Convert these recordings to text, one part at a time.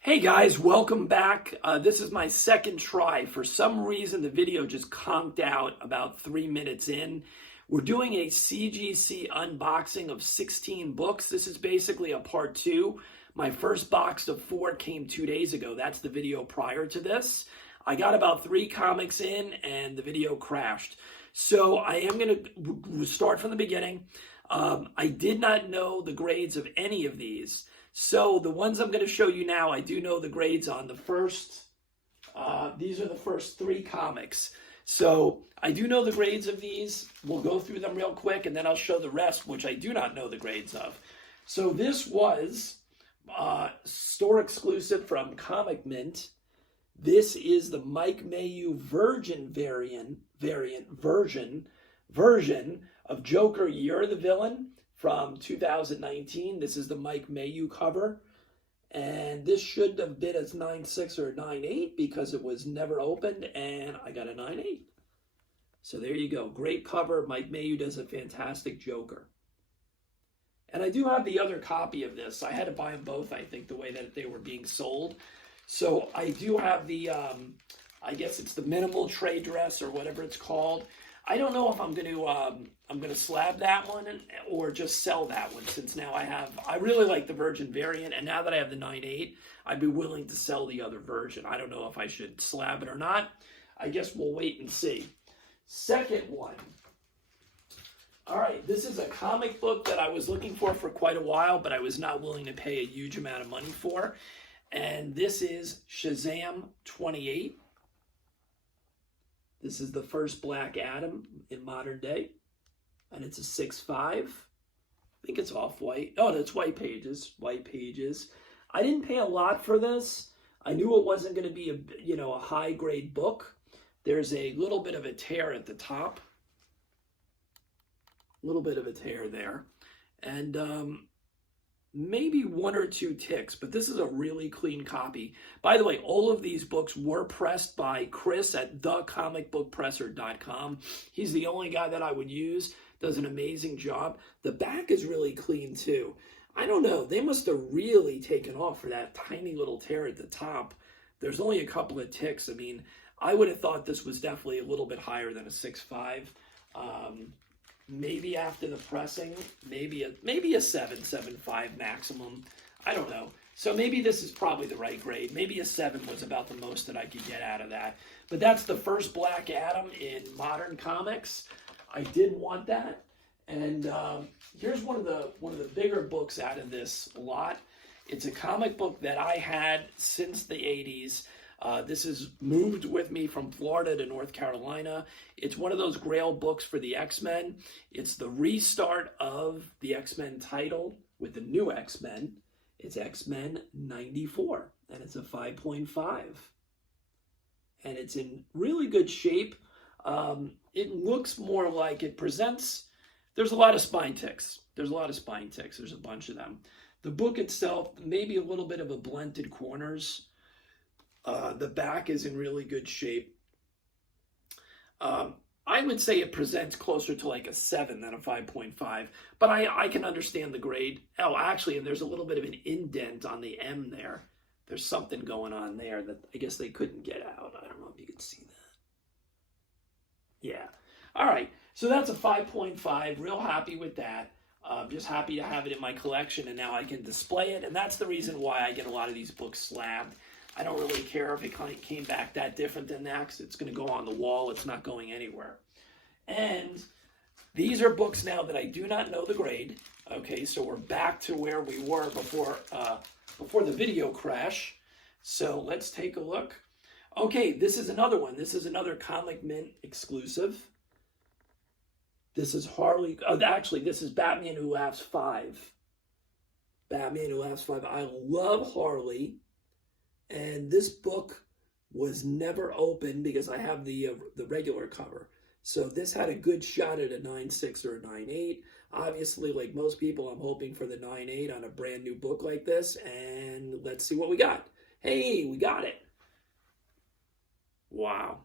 Hey guys, welcome back. This is my second try. For some reason, the video just conked out about 3 minutes in. We're doing a CGC unboxing of 16 books. This is basically a part 2. My first box of 4 came 2 days ago. That's the video prior to this. I got about 3 comics in and the video crashed. So I am going to start from the beginning. I did not know the grades of any of these. So the ones I'm going to show you now, I do know the grades on. The first, these are the first 3 comics. So I do know the grades of these. We'll go through them real quick, and then I'll show the rest, which I do not know the grades of. So this was store exclusive from Comic Mint. This is the Mike Mayhew Virgin version of Joker, You're the Villain, from 2019. This is the Mike Mayhew cover. And this should have been as 9.6 or 9.8 because it was never opened, and I got a 9.8. So there you go. Great cover. Mike Mayhew does a fantastic Joker. And I do have the other copy of this. I had to buy them both, I think, the way that they were being sold. So I do have the, I guess it's the minimal trade dress or whatever it's called. I don't know if I'm going to slab that one or just sell that one, since now I really like the Virgin variant, and now that I have the 9.8, I'd be willing to sell the other version. I don't know if I should slab it or not. I guess we'll wait and see. Second one. All right, this is a comic book that I was looking for quite a while, but I was not willing to pay a huge amount of money for. And this is Shazam 28. This is the first Black Adam in modern day. And it's a 6.5. I think it's off-white. Oh, no, it's white pages. White pages. I didn't pay a lot for this. I knew it wasn't going to be a high-grade book. There's a little bit of a tear at the top. A little bit of a tear there. And maybe 1 or 2 ticks, but this is a really clean copy. By the way, all of these books were pressed by Chris at thecomicbookpresser.com. He's the only guy that I would use. Does an amazing job. The back is really clean too. I don't know. They must have really taken off for that tiny little tear at the top. There's only a couple of ticks. I mean, I would have thought this was definitely a little bit higher than a 6.5. Maybe after the pressing, maybe a 7.5 maximum. I don't know. So maybe this is probably the right grade. Maybe a 7 was about the most that I could get out of that. But that's the first Black Adam in modern comics. I did want that. And here's one of the bigger books out of this lot. It's a comic book that I had since the 80s. This is moved with me from Florida to North Carolina. It's one of those grail books for the X-Men. It's the restart of the X-Men title with the new X-Men. It's X-Men 94, and it's a 5.5. And it's in really good shape. It looks more like it presents. There's a lot of spine ticks. There's a bunch of them. The book itself, maybe a little bit of a blunted corners. The back is in really good shape. I would say it presents closer to like a 7 than a 5.5, but I can understand the grade. Oh, actually, and there's a little bit of an indent on the M there. There's something going on there that I guess they couldn't get out. I don't know if you can see that. Yeah. All right. So that's a 5.5. Real happy with that. Just happy to have it in my collection, and now I can display it. And that's the reason why I get a lot of these books slabbed. I don't really care if it came back that different than that, because it's going to go on the wall. It's not going anywhere. And these are books now that I do not know the grade. Okay, so we're back to where we were before the video crash. So let's take a look. Okay, this is another one. This is another Comic Mint exclusive. This is Harley. Oh, actually, this is Batman Who Laughs 5. Batman Who Laughs 5. I love Harley. And this book was never opened because I have the regular cover. So this had a good shot at a 9.6 or a 9.8. Obviously, like most people, I'm hoping for the 9.8 on a brand new book like this. And let's see what we got. Hey, we got it. Wow.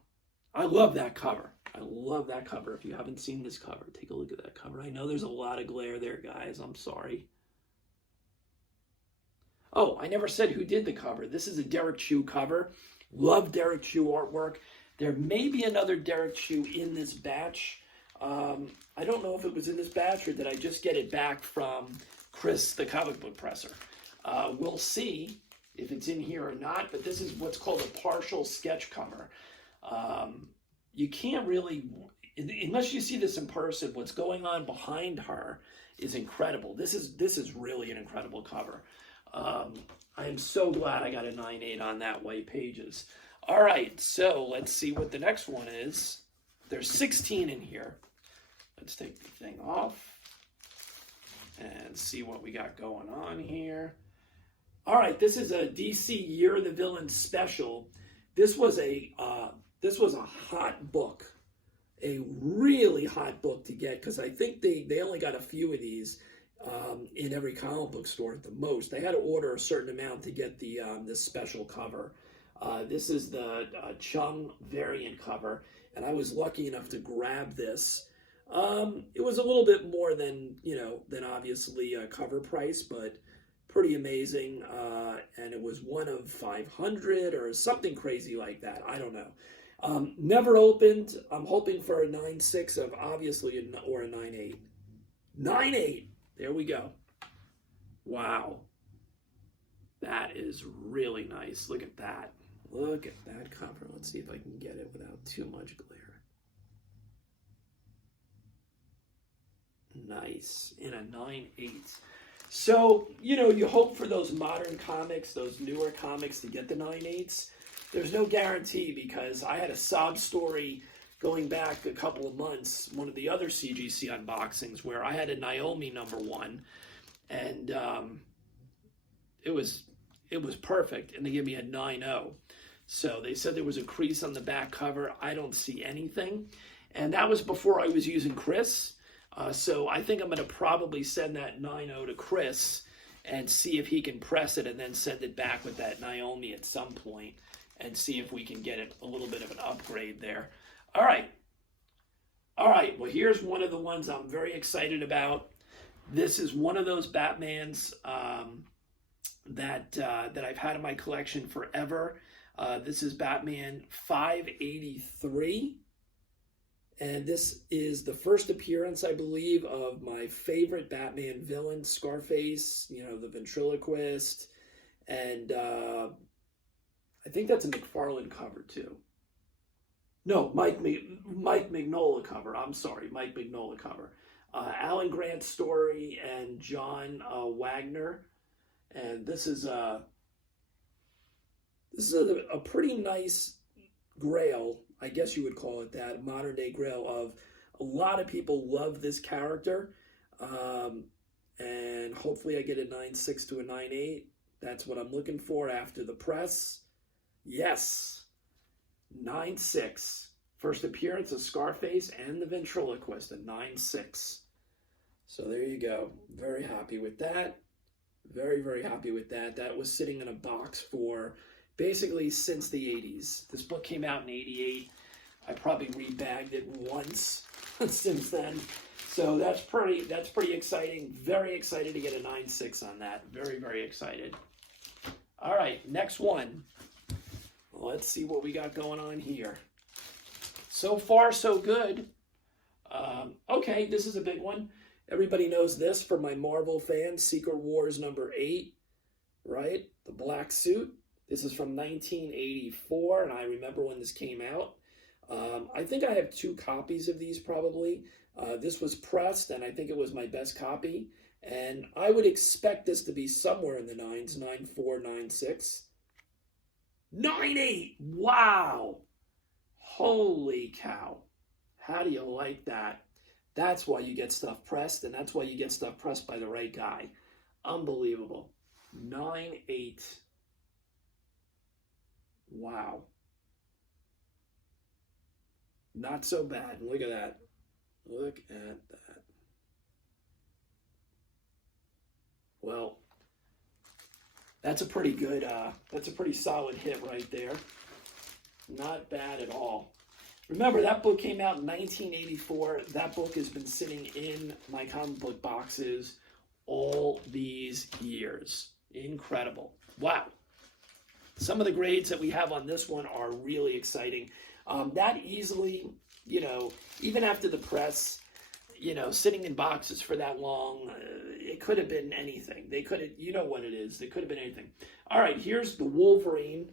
I love that cover. I love that cover. If you haven't seen this cover, take a look at that cover. I know there's a lot of glare there, guys. I'm sorry. Oh, I never said who did the cover. This is a Derek Chew cover. Love Derek Chew artwork. There may be another Derek Chew in this batch. I don't know if it was in this batch or did I just get it back from Chris, the comic book presser. We'll see if it's in here or not, but this is what's called a partial sketch cover. You can't really, unless you see this in person, what's going on behind her is incredible. This is really an incredible cover. I am so glad I got a 9.8 on that white pages. All right, so let's see what the next one is. There's 16 in here. Let's take the thing off and see what we got going on here. All right, this is a DC Year of the Villain special. This was a hot book, a really hot book to get, because I think they only got a few of these in every comic book store at the most. They had to order a certain amount to get the this special cover. This is the Chung variant cover, and I was lucky enough to grab this. It was a little bit more than, than obviously a cover price, but pretty amazing. And it was one of 500 or something crazy like that. I don't know. Never opened. I'm hoping for a 9.6 of obviously or a 9.8. 9.8. There we go. Wow. That is really nice. Look at that. Look at that cover. Let's see if I can get it without too much glare. Nice. In a 9.8. So, you hope for those modern comics, those newer comics, to get the 9.8s. There's no guarantee, because I had a sob story going back a couple of months, one of the other CGC unboxings, where I had a Naomi #1, and it was perfect, and they gave me a 9.0. So they said there was a crease on the back cover. I don't see anything, and that was before I was using Chris. So I think I'm going to probably send that 9.0 to Chris and see if he can press it and then send it back with that Naomi at some point and see if we can get it a little bit of an upgrade there. All right. Well, here's one of the ones I'm very excited about. This is one of those Batmans that I've had in my collection forever. This is Batman 583. And this is the first appearance, I believe, of my favorite Batman villain, Scarface, the ventriloquist. And I think that's a McFarlane cover, too. No, Mike Mignola cover. I'm sorry, Mike Mignola cover. Alan Grant's story and John Wagner. And this is a pretty nice grail, I guess you would call it that, modern day grail of a lot of people love this character. And hopefully I get a 9.6 to a 9.8. That's what I'm looking for after the press. Yes. 9.6. First appearance of Scarface and the ventriloquist at 9.6. So there you go. Very happy with that. Very, very happy with that. That was sitting in a box for basically since the 80s. This book came out in 88. I probably rebagged it once since then. So that's pretty exciting. Very excited to get a 9.6 on that. Very, very excited. All right, next one. Let's see what we got going on here. So far, so good. Okay, this is a big one. Everybody knows this for my Marvel fans. Secret Wars #8, right? The black suit. This is from 1984, and I remember when this came out. I think I have 2 copies of these probably. This was pressed, and I think it was my best copy. And I would expect this to be somewhere in the 9s, 9.4, 9.6. 9.8! Wow! Holy cow. How do you like that? That's why you get stuff pressed, and that's why you get stuff pressed by the right guy. Unbelievable. 9.8. Wow. Not so bad. Look at that. Look at that. Well, that's a pretty good, that's a pretty solid hit right there. Not bad at all. Remember, that book came out in 1984. That book has been sitting in my comic book boxes all these years. Incredible. Wow. Some of the grades that we have on this one are really exciting. That easily, you know, even after the press, you know, sitting in boxes for that long, it could have been anything. They could have, you know what it is. They could have been anything. All right, here's the Wolverine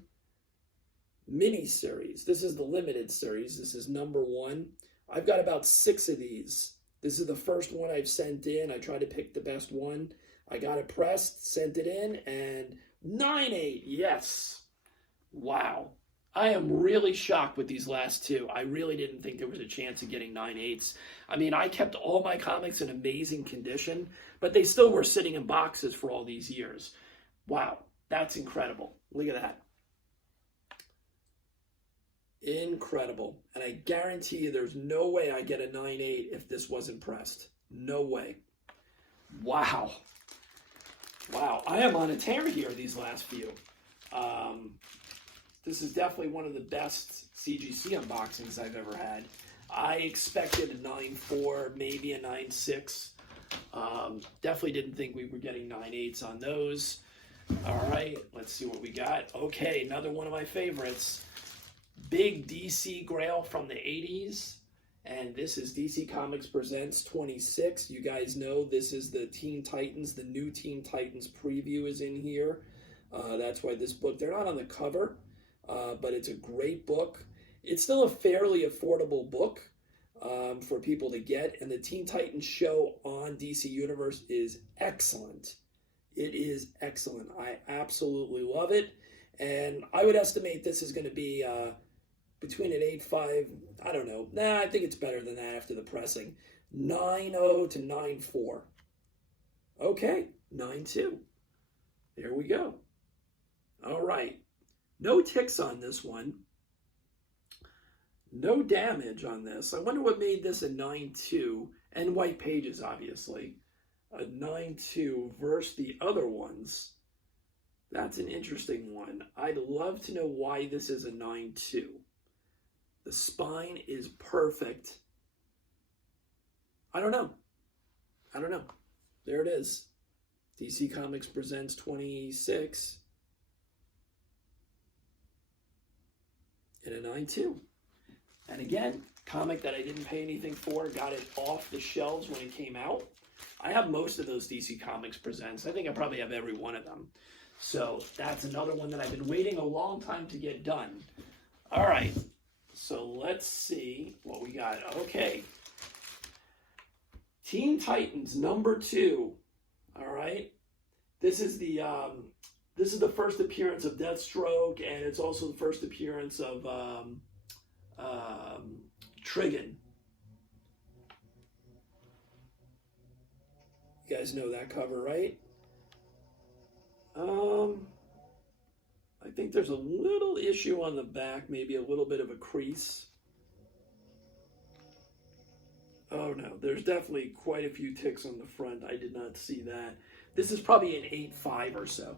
Miniseries. This is the limited series. This is number 1. I've got about 6 of these. This is the first one I've sent in. I tried to pick the best one. I got it pressed, sent it in, and 9/8, yes. Wow. I am really shocked with these last 2. I really didn't think there was a chance of getting 9/8s. I mean, I kept all my comics in amazing condition, but they still were sitting in boxes for all these years. Wow, that's incredible. Look at that. Incredible. And I guarantee you there's no way I get a 9/8 if this wasn't pressed. No way. Wow. Wow, I am on a tear here these last few. This is definitely one of the best CGC unboxings I've ever had. I expected a 9.4, maybe a 9.6. Definitely didn't think we were getting 9.8s on those. All right, let's see what we got. Okay, another one of my favorites. Big DC Grail from the 80s. And this is DC Comics Presents 26. You guys know this is the Teen Titans. The new Teen Titans preview is in here. That's why this book, they're not on the cover, but it's a great book. It's still a fairly affordable book for people to get. And the Teen Titans show on DC Universe is excellent. It is excellent. I absolutely love it. And I would estimate this is going to be between an 8.5, I don't know. Nah, I think it's better than that after the pressing. 9.0 to 9.4. Okay, 9.2. There we go. All right. No ticks on this one. No damage on this. I wonder what made this a 9.2. And white pages, obviously. A 9.2 versus the other ones. That's an interesting one. I'd love to know why this is a 9.2. The spine is perfect. I don't know. There it is. DC Comics Presents 26. And a 9.2. And again, comic that I didn't pay anything for. Got it off the shelves when it came out. I have most of those DC Comics Presents. I think I probably have every one of them. So that's another one that I've been waiting a long time to get done. All right. So let's see what we got. Okay. Teen Titans number 2. All right. This is the first appearance of Deathstroke, and it's also the first appearance of Trigon. You guys know that cover, right? I think there's a little issue on the back, maybe a little bit of a crease. Oh no, there's definitely quite a few ticks on the front. I did not see that. This is probably an 8.5 or so.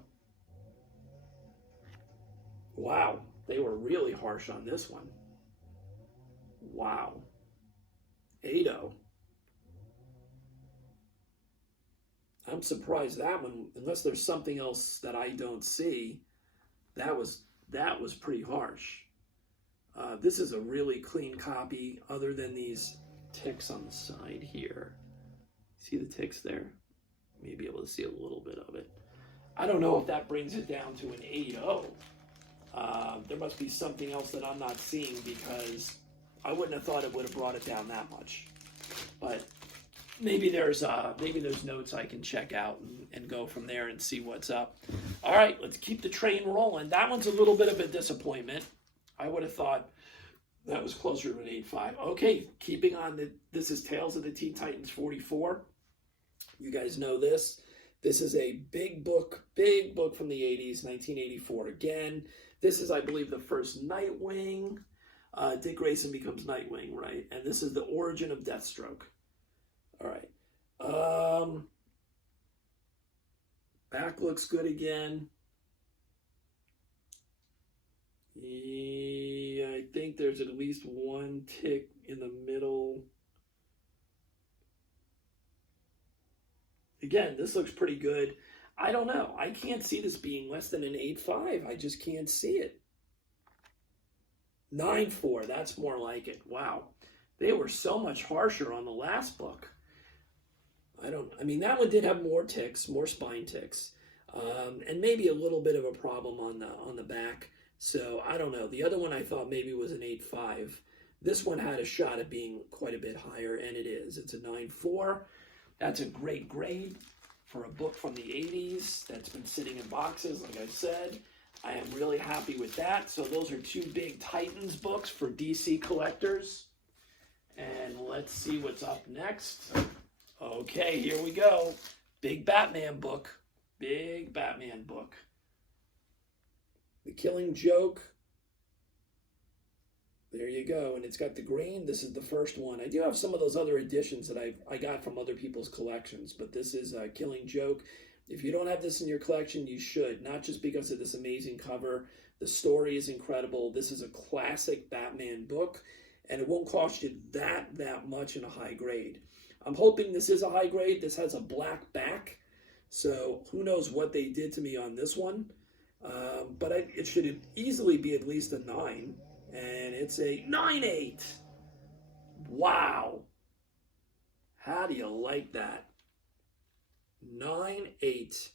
Wow, they were really harsh on this one. Wow. 8.0. I'm surprised that one, unless there's something else that I don't see, that was pretty harsh. This is a really clean copy, other than these ticks on the side here. See the ticks there? May be able to see a little bit of it. I don't know if that brings it down to an 8.0. There must be something else that I'm not seeing, because I wouldn't have thought it would have brought it down that much. But maybe there's notes I can check out and go from there and see what's up. All right, let's keep the train rolling. That one's a little bit of a disappointment. I would have thought that was closer to an 8.5. Okay, keeping on this is Tales of the Teen Titans 44. You guys know this. This is a big book from the 80s, 1984 again. This is, I believe, the first Nightwing. Dick Grayson becomes Nightwing, right? And this is the origin of Deathstroke. All right. Back looks good again. Yeah, I think there's at least one tick in the middle. Again, this looks pretty good. I don't know. I can't see this being less than an 8.5. I just can't see it. 9.4, that's more like it. Wow. They were so much harsher on the last book. I mean, that one did have more ticks, more spine ticks, and maybe a little bit of a problem on the back. So I don't know. The other one I thought maybe was an 8.5. This one had a shot at being quite a bit higher, and it is. It's a 9.4. That's a great grade for a book from the 80s that's been sitting in boxes, like I said. I am really happy with that. So those are two big Titans books for DC collectors. And let's see what's up next. Okay, here we go. Big Batman book. Big Batman book. The Killing Joke. There you go. And it's got the green. This is the first one. I do have some of those other editions that I got from other people's collections, but this is Killing Joke. If you don't have this in your collection, you should. Not just because of this amazing cover. The story is incredible. This is a classic Batman book, and it won't cost you that much in a high grade. I'm hoping this is a high grade. This has a black back, so who knows what they did to me on this one. But it should easily be at least a 9, and it's a 9.8. Wow. How do you like that? 9.8.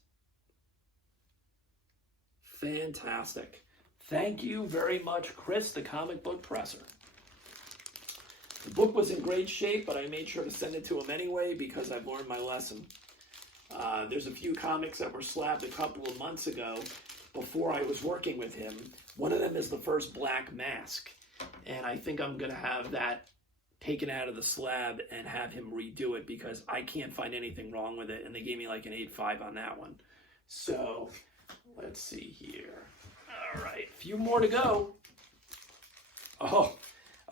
Fantastic. Thank you very much, Chris, the comic book presser. The book was in great shape, but I made sure to send it to him anyway because I've learned my lesson. There's a few comics that were slabbed a couple of months ago before I was working with him. One of them is the first Black Mask, and I think I'm going to have that taken out of the slab and have him redo it because I can't find anything wrong with it, and they gave me like an 8.5 on that one. So let's see here. All right, a few more to go. Oh,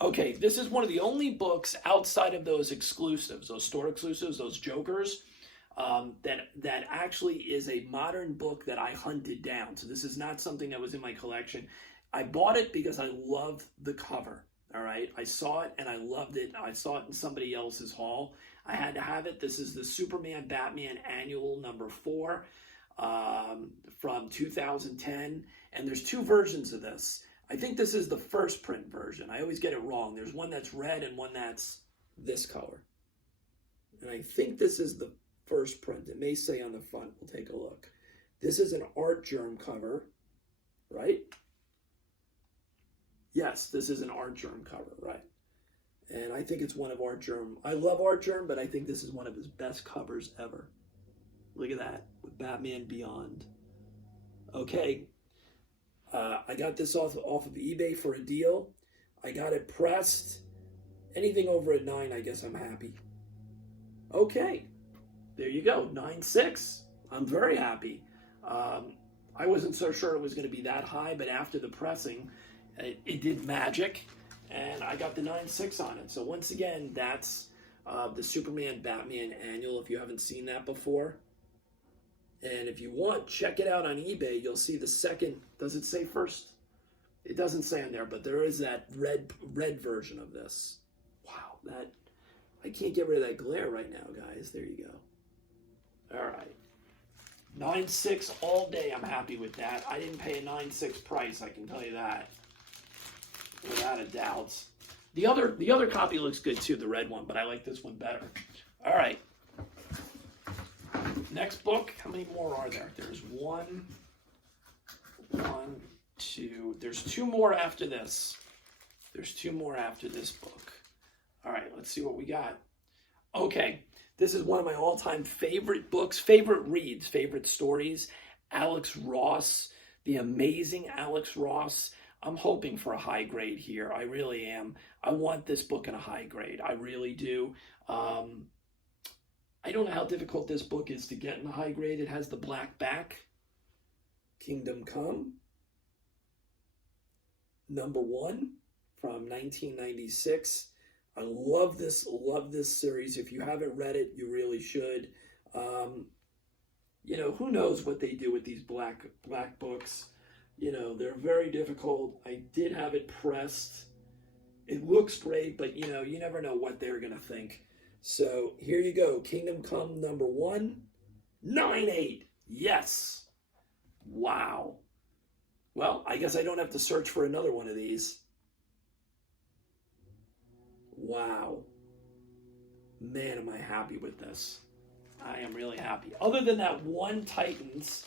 okay, this is one of the only books outside of those exclusives, those store exclusives, those Jokers, that actually is a modern book that I hunted down. So this is not something that was in my collection. I bought it because I love the cover. All right, I saw it and I loved it. I saw it in somebody else's haul. I had to have it. This is the Superman Batman Annual number 4 from 2010. And there's two versions of this. I think this is the first print version. I always get it wrong. There's one that's red and one that's this color. And I think this is the first print. It may say on the front. We'll take a look. This is an Art Germ cover, right? Yes, this is an Art Germ cover, right? And I think it's one of Art Germ. I love Art Germ, but I think this is one of his best covers ever. Look at that, with Batman Beyond. Okay, I got this off of eBay for a deal. I got it pressed. Anything over a 9, I guess I'm happy. Okay, there you go, 9.6. I'm very happy. I wasn't so sure it was going to be that high, but after the pressing, it did magic, and I got the 9.6 on it. So once again, that's the Superman Batman Annual, if you haven't seen that before. And if you want, check it out on eBay. You'll see the second. Does it say first? It doesn't say on there, but there is that red version of this. Wow, that I can't get rid of that glare right now, guys. There you go. All right. 9.6 all day. I'm happy with that. I didn't pay a 9.6 price, I can tell you that. Without a doubt. The other copy looks good too, the red one, but I like this one better. All right. Next book. How many more are there? There's one, two. There's 2 more after this. There's 2 more after this book. All right, let's see what we got. Okay, this is one of my all-time favorite books, favorite reads, favorite stories. Alex Ross, the amazing Alex Ross. I'm hoping for a high grade here. I really am. I want this book in a high grade. I really do. I don't know how difficult this book is to get in a high grade. It has the black back. Kingdom Come. Number 1 from 1996. I love this series. If you haven't read it, you really should. You know, who knows what they do with these black books. You know, they're very difficult. I did have it pressed. It looks great, but you know, you never know what they're going to think. So here you go. Kingdom Come number 1, 9.8. Yes. Wow. Well, I guess I don't have to search for another one of these. Wow. Man, am I happy with this. I am really happy. Other than that one Titans,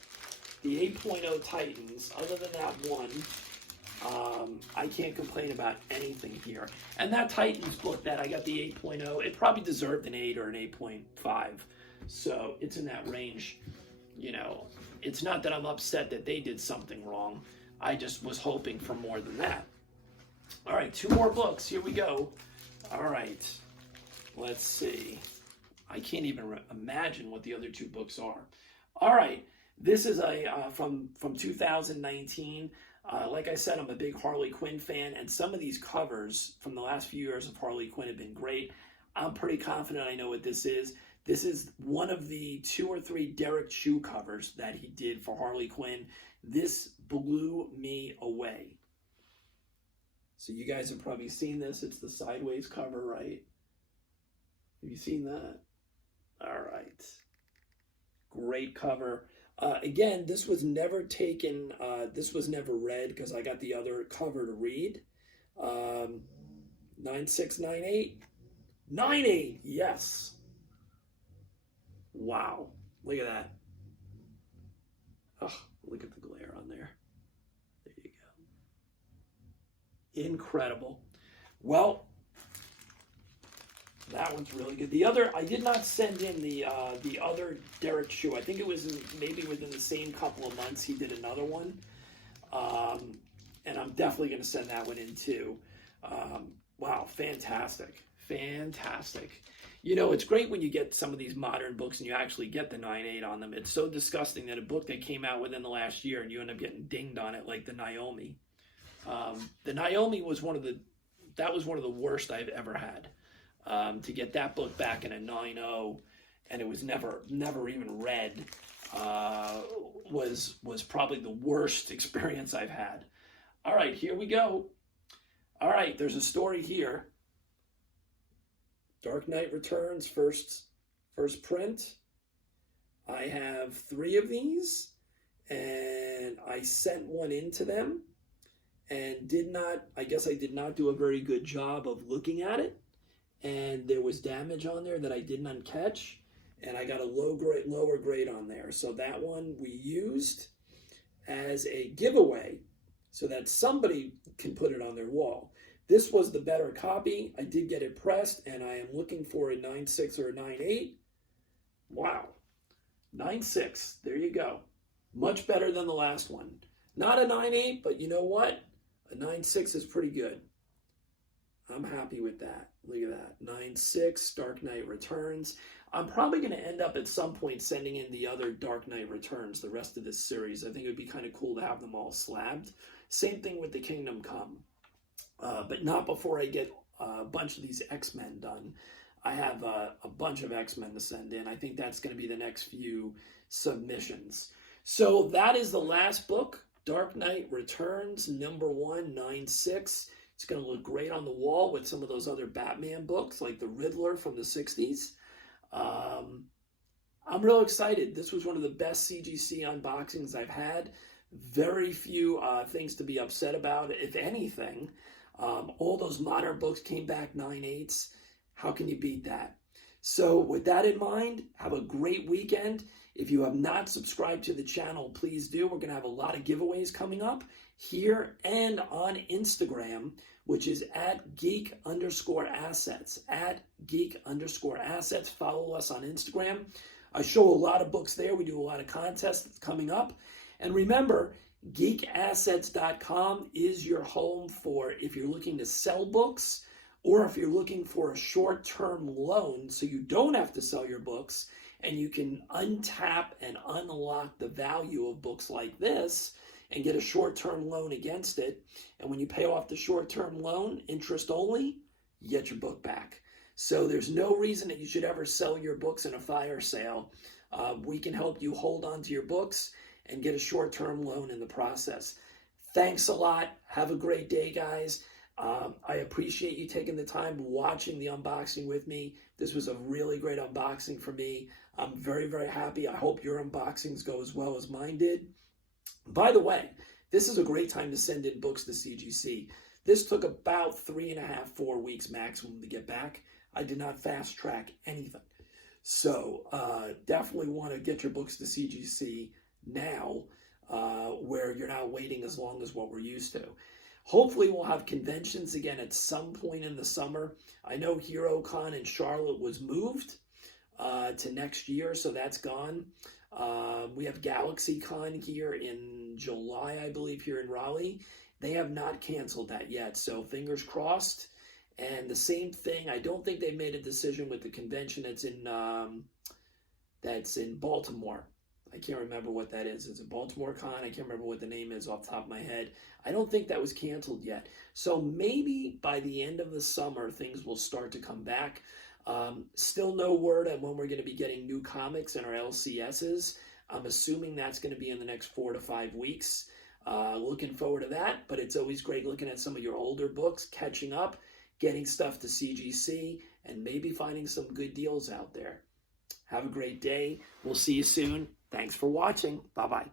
the 8.0 Titans, other than that one, I can't complain about anything here. And that Titans book that I got the 8.0, it probably deserved an 8 or an 8.5. So it's in that range. You know, it's not that I'm upset that they did something wrong. I just was hoping for more than that. All right, 2 more books. Here we go. All right. Let's see. I can't even imagine what the other 2 books are. All right. This is a from 2019. Like I said, I'm a big Harley Quinn fan, and some of these covers from the last few years of Harley Quinn have been great. I'm pretty confident I know what this is. This is one of the 2 or 3 Derek Chew covers that he did for Harley Quinn. This blew me away. So you guys have probably seen this. It's the sideways cover, right? Have you seen that? All right. Great cover. Again, this was never taken, this was never read because I got the other cover to read. 9698. 98, yes. Wow. Look at that. Oh, look at the glare on there. There you go. Incredible. Well, that one's really good. The other, I did not send in the other Derek Chew. I think it was maybe within the same couple of months he did another one. And I'm definitely going to send that one in too. Wow, fantastic. Fantastic. You know, it's great when you get some of these modern books and you actually get the 9.8 on them. It's so disgusting that a book that came out within the last year and you end up getting dinged on it, like the Naomi. The Naomi was one of the worst I've ever had. To get that book back in a 9.0 and it was never even read was probably the worst experience I've had. All right, here we go. All right, there's a story here. Dark Knight Returns, first print. I have 3 of these, and I sent one into them, and I guess I did not do a very good job of looking at it, and there was damage on there that I did not catch, and I got a lower grade on there. So that one we used as a giveaway so that somebody can put it on their wall. This was the better copy. I did get it pressed, and I am looking for a 9.6 or a 9.8. Wow. 9.6. There you go. Much better than the last one. Not a 9.8, but you know what? A 9.6 is pretty good. I'm happy with that. Look at that. 9.6, Dark Knight Returns. I'm probably going to end up at some point sending in the other Dark Knight Returns, the rest of this series. I think it would be kind of cool to have them all slabbed. Same thing with the Kingdom Come. But not before I get a bunch of these X-Men done. I have a bunch of X-Men to send in. I think that's going to be the next few submissions. So that is the last book, Dark Knight Returns, #1, 9.6. It's going to look great on the wall with some of those other Batman books, like the Riddler from the 60s. I'm real excited. This was one of the best CGC unboxings I've had. Very few things to be upset about, if anything. All those modern books came back 9.8s. How can you beat that? So with that in mind, have a great weekend. If you have not subscribed to the channel, please do. We're going to have a lot of giveaways coming up here and on Instagram, which is @geek_assets. @geek_assets. Follow us on Instagram. I show a lot of books there. We do a lot of contests coming up. And remember, geekassets.com is your home for if you're looking to sell books or if you're looking for a short-term loan so you don't have to sell your books and you can untap and unlock the value of books like this and get a short-term loan against it. And when you pay off the short-term loan, interest only, you get your book back. So there's no reason that you should ever sell your books in a fire sale. We can help you hold on to your books and get a short-term loan in the process. Thanks a lot. Have a great day, guys. I appreciate you taking the time watching the unboxing with me. This was a really great unboxing for me. I'm very, very happy. I hope your unboxings go as well as mine did. By the way, this is a great time to send in books to CGC. This took about 3.5, 4 weeks maximum to get back. I did not fast track anything. So definitely want to get your books to CGC now, where you're not waiting as long as what we're used to. Hopefully we'll have conventions again at some point in the summer. I know HeroCon in Charlotte was moved to next year, so that's gone. We have GalaxyCon here in July, I believe, here in Raleigh. They have not canceled that yet, so fingers crossed. And the same thing, I don't think they've made a decision with the convention that's in Baltimore. I can't remember what that is. It's a Baltimore Con. I can't remember what the name is off the top of my head. I don't think that was canceled yet. So maybe by the end of the summer, things will start to come back. Still no word on when we're going to be getting new comics in our LCSs. I'm assuming that's going to be in the next 4 to 5 weeks. Looking forward to that, but it's always great looking at some of your older books, catching up, getting stuff to CGC, and maybe finding some good deals out there. Have a great day. We'll see you soon. Thanks for watching. Bye-bye.